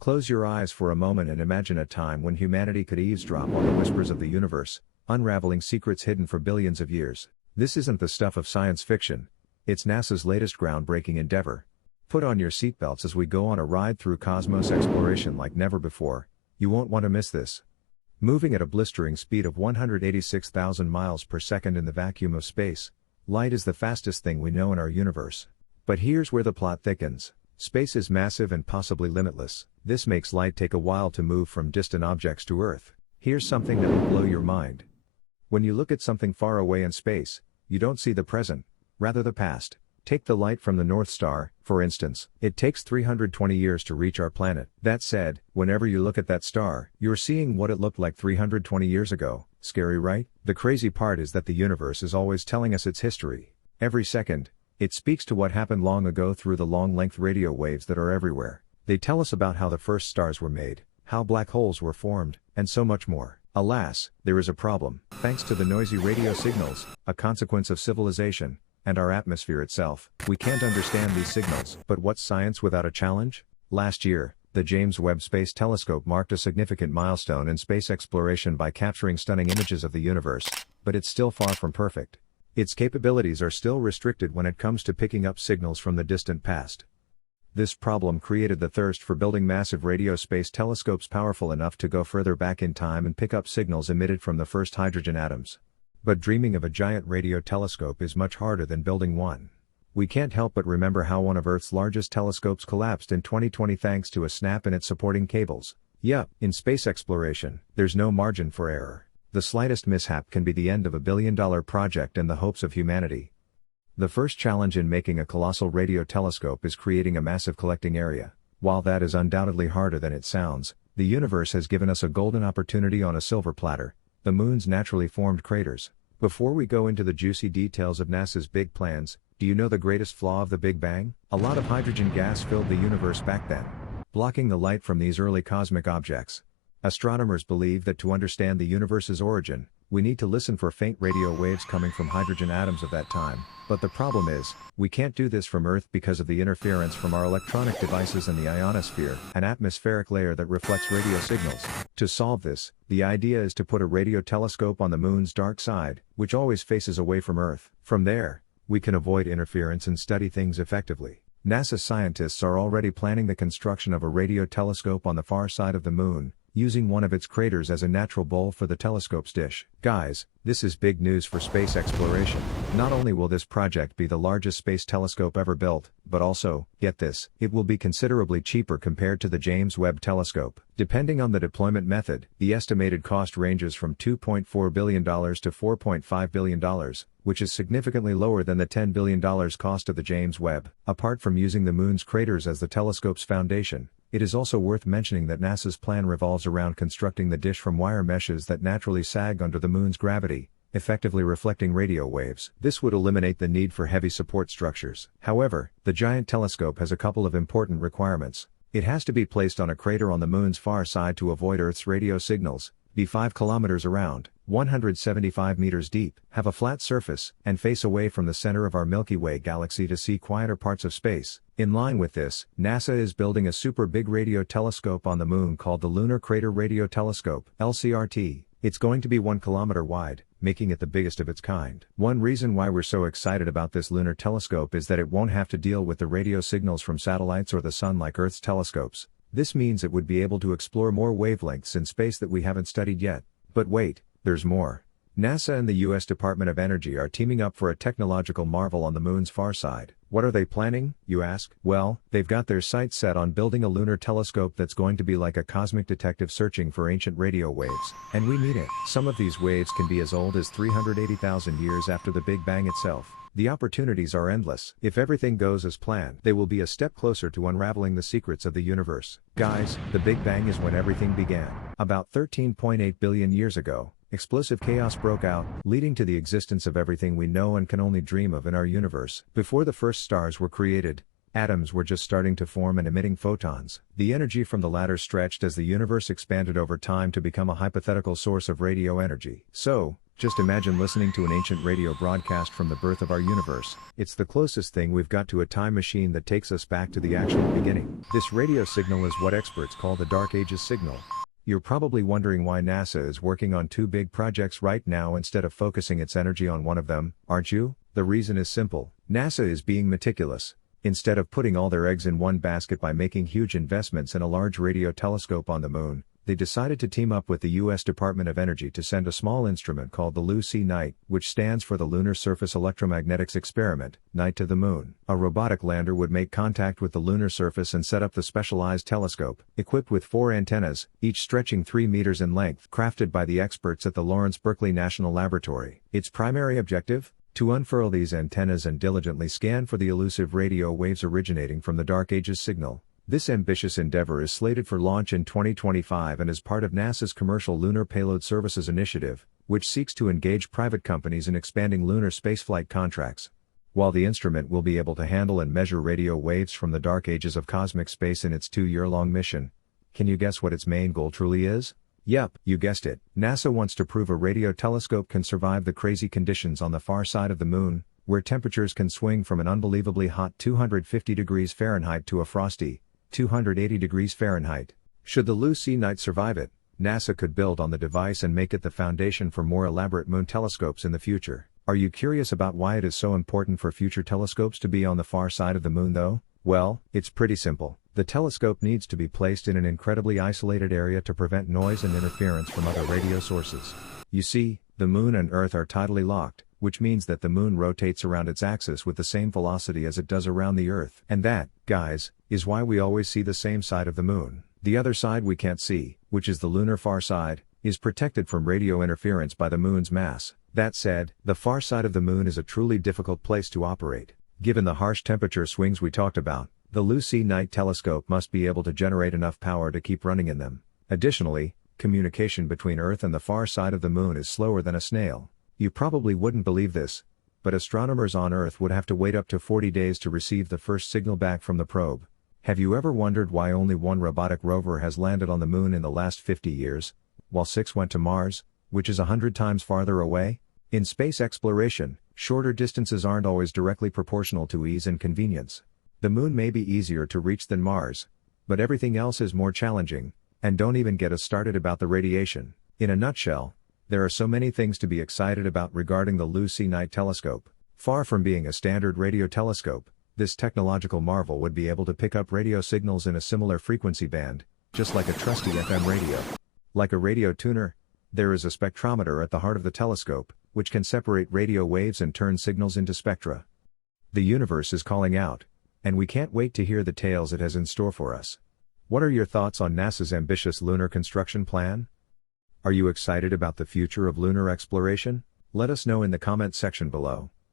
Close your eyes for a moment and imagine a time when humanity could eavesdrop on the whispers of the universe, unraveling secrets hidden for billions of years. This isn't the stuff of science fiction. It's NASA's latest groundbreaking endeavor. Put on your seatbelts as we go on a ride through cosmos exploration like never before. You won't want to miss this. Moving at a blistering speed of 186,000 miles per second in the vacuum of space, light is the fastest thing we know in our universe. But here's where the plot thickens. Space is massive and possibly limitless. This makes light take a while to move from distant objects to Earth. Here's something that will blow your mind. When you look at something far away in space, you don't see the present, rather the past. Take the light from the North Star, for instance. It takes 320 years to reach our planet. That said, whenever you look at that star, you're seeing what it looked like 320 years ago. Scary, right? The crazy part is that the universe is always telling us its history. Every second, it speaks to what happened long ago through the long-length radio waves that are everywhere. They tell us about how the first stars were made, how black holes were formed, and so much more. Alas, there is a problem. Thanks to the noisy radio signals, a consequence of civilization, and our atmosphere itself, we can't understand these signals. But what's science without a challenge? Last year, the James Webb Space Telescope marked a significant milestone in space exploration by capturing stunning images of the universe, but it's still far from perfect. Its capabilities are still restricted when it comes to picking up signals from the distant past. This problem created the thirst for building massive radio space telescopes powerful enough to go further back in time and pick up signals emitted from the first hydrogen atoms. But dreaming of a giant radio telescope is much harder than building one. We can't help but remember how one of Earth's largest telescopes collapsed in 2020 thanks to a snap in its supporting cables. Yup, in space exploration, there's no margin for error. The slightest mishap can be the end of a billion-dollar project and the hopes of humanity. The first challenge in making a colossal radio telescope is creating a massive collecting area. While that is undoubtedly harder than it sounds, the universe has given us a golden opportunity on a silver platter: the moon's naturally formed craters. Before we go into the juicy details of NASA's big plans, do you know the greatest flaw of the Big Bang? A lot of hydrogen gas filled the universe back then, blocking the light from these early cosmic objects. Astronomers believe that to understand the universe's origin, we need to listen for faint radio waves coming from hydrogen atoms of that time. But the problem is, we can't do this from Earth because of the interference from our electronic devices and the ionosphere, an atmospheric layer that reflects radio signals. To solve this, the idea is to put a radio telescope on the moon's dark side, which always faces away from Earth. From there, we can avoid interference and study things effectively. NASA scientists are already planning the construction of a radio telescope on the far side of the moon, using one of its craters as a natural bowl for the telescope's dish. Guys, this is big news for space exploration. Not only will this project be the largest space telescope ever built, but also, get this, it will be considerably cheaper compared to the James Webb Telescope. Depending on the deployment method, the estimated cost ranges from $2.4 billion to $4.5 billion, which is significantly lower than the $10 billion cost of the James Webb. Apart from using the moon's craters as the telescope's foundation, it is also worth mentioning that NASA's plan revolves around constructing the dish from wire meshes that naturally sag under the moon's gravity, effectively reflecting radio waves. This would eliminate the need for heavy support structures. However, the giant telescope has a couple of important requirements. It has to be placed on a crater on the moon's far side to avoid Earth's radio signals, be 5 kilometers around, 175 meters deep, have a flat surface, and face away from the center of our Milky Way galaxy to see quieter parts of space. In line with this, NASA is building a super big radio telescope on the moon called the Lunar Crater Radio Telescope, LCRT. It's going to be 1 kilometer wide, making it the biggest of its kind. One reason why we're so excited about this lunar telescope is that it won't have to deal with the radio signals from satellites or the sun like Earth's telescopes. This means it would be able to explore more wavelengths in space that we haven't studied yet. But wait, there's more. NASA and the US Department of Energy are teaming up for a technological marvel on the moon's far side. What are they planning, you ask? Well, they've got their sights set on building a lunar telescope that's going to be like a cosmic detective searching for ancient radio waves. And we mean it. Some of these waves can be as old as 380,000 years after the Big Bang itself. The opportunities are endless. If everything goes as planned, they will be a step closer to unraveling the secrets of the universe. Guys, the Big Bang is when everything began. About 13.8 billion years ago, explosive chaos broke out, leading to the existence of everything we know and can only dream of in our universe. Before the first stars were created, Atoms were just starting to form and emitting photons. The energy from the latter stretched as the universe expanded over time to become a hypothetical source of radio energy. So, just imagine listening to an ancient radio broadcast from the birth of our universe. It's the closest thing we've got to a time machine that takes us back to the actual beginning. This radio signal is what experts call the Dark Ages signal. You're probably wondering why NASA is working on two big projects right now instead of focusing its energy on one of them, aren't you? The reason is simple. NASA is being meticulous. Instead of putting all their eggs in one basket by making huge investments in a large radio telescope on the moon, they decided to team up with the U.S. Department of Energy to send a small instrument called the LUC-NITE, which stands for the Lunar Surface Electromagnetics Experiment, NITE, to the moon. A robotic lander would make contact with the lunar surface and set up the specialized telescope, equipped with 4 antennas, each stretching 3 meters in length, crafted by the experts at the Lawrence Berkeley National Laboratory. Its primary objective? To unfurl these antennas and diligently scan for the elusive radio waves originating from the Dark Ages signal. This ambitious endeavor is slated for launch in 2025 and is part of NASA's Commercial Lunar Payload Services Initiative, which seeks to engage private companies in expanding lunar spaceflight contracts. While the instrument will be able to handle and measure radio waves from the dark ages of cosmic space in its 2-year-long mission, can you guess what its main goal truly is? Yep, you guessed it. NASA wants to prove a radio telescope can survive the crazy conditions on the far side of the moon, where temperatures can swing from an unbelievably hot 250 degrees Fahrenheit to a frosty 280 degrees Fahrenheit. Should the LUC-NITE survive it, NASA could build on the device and make it the foundation for more elaborate moon telescopes in the future. Are you curious about why it is so important for future telescopes to be on the far side of the moon though? Well, it's pretty simple. The telescope needs to be placed in an incredibly isolated area to prevent noise and interference from other radio sources. You see, the moon and Earth are tidally locked, which means that the moon rotates around its axis with the same velocity as it does around the Earth. And that, guys, is why we always see the same side of the moon. The other side we can't see, which is the lunar far side, is protected from radio interference by the moon's mass. That said, the far side of the moon is a truly difficult place to operate. Given the harsh temperature swings we talked about, the LUC-NITE telescope must be able to generate enough power to keep running in them. Additionally, communication between Earth and the far side of the moon is slower than a snail. You probably wouldn't believe this, but astronomers on Earth would have to wait up to 40 days to receive the first signal back from the probe. Have you ever wondered why only one robotic rover has landed on the moon in the last 50 years, while 6 went to Mars, which is 100 times farther away? In space exploration, shorter distances aren't always directly proportional to ease and convenience. The moon may be easier to reach than Mars, but everything else is more challenging, and don't even get us started about the radiation. In a nutshell, there are so many things to be excited about regarding the LUC-NITE telescope. Far from being a standard radio telescope, this technological marvel would be able to pick up radio signals in a similar frequency band, just like a trusty FM radio. Like a radio tuner, there is a spectrometer at the heart of the telescope, which can separate radio waves and turn signals into spectra. The universe is calling out, and we can't wait to hear the tales it has in store for us. What are your thoughts on NASA's ambitious lunar construction plan? Are you excited about the future of lunar exploration? Let us know in the comment section below.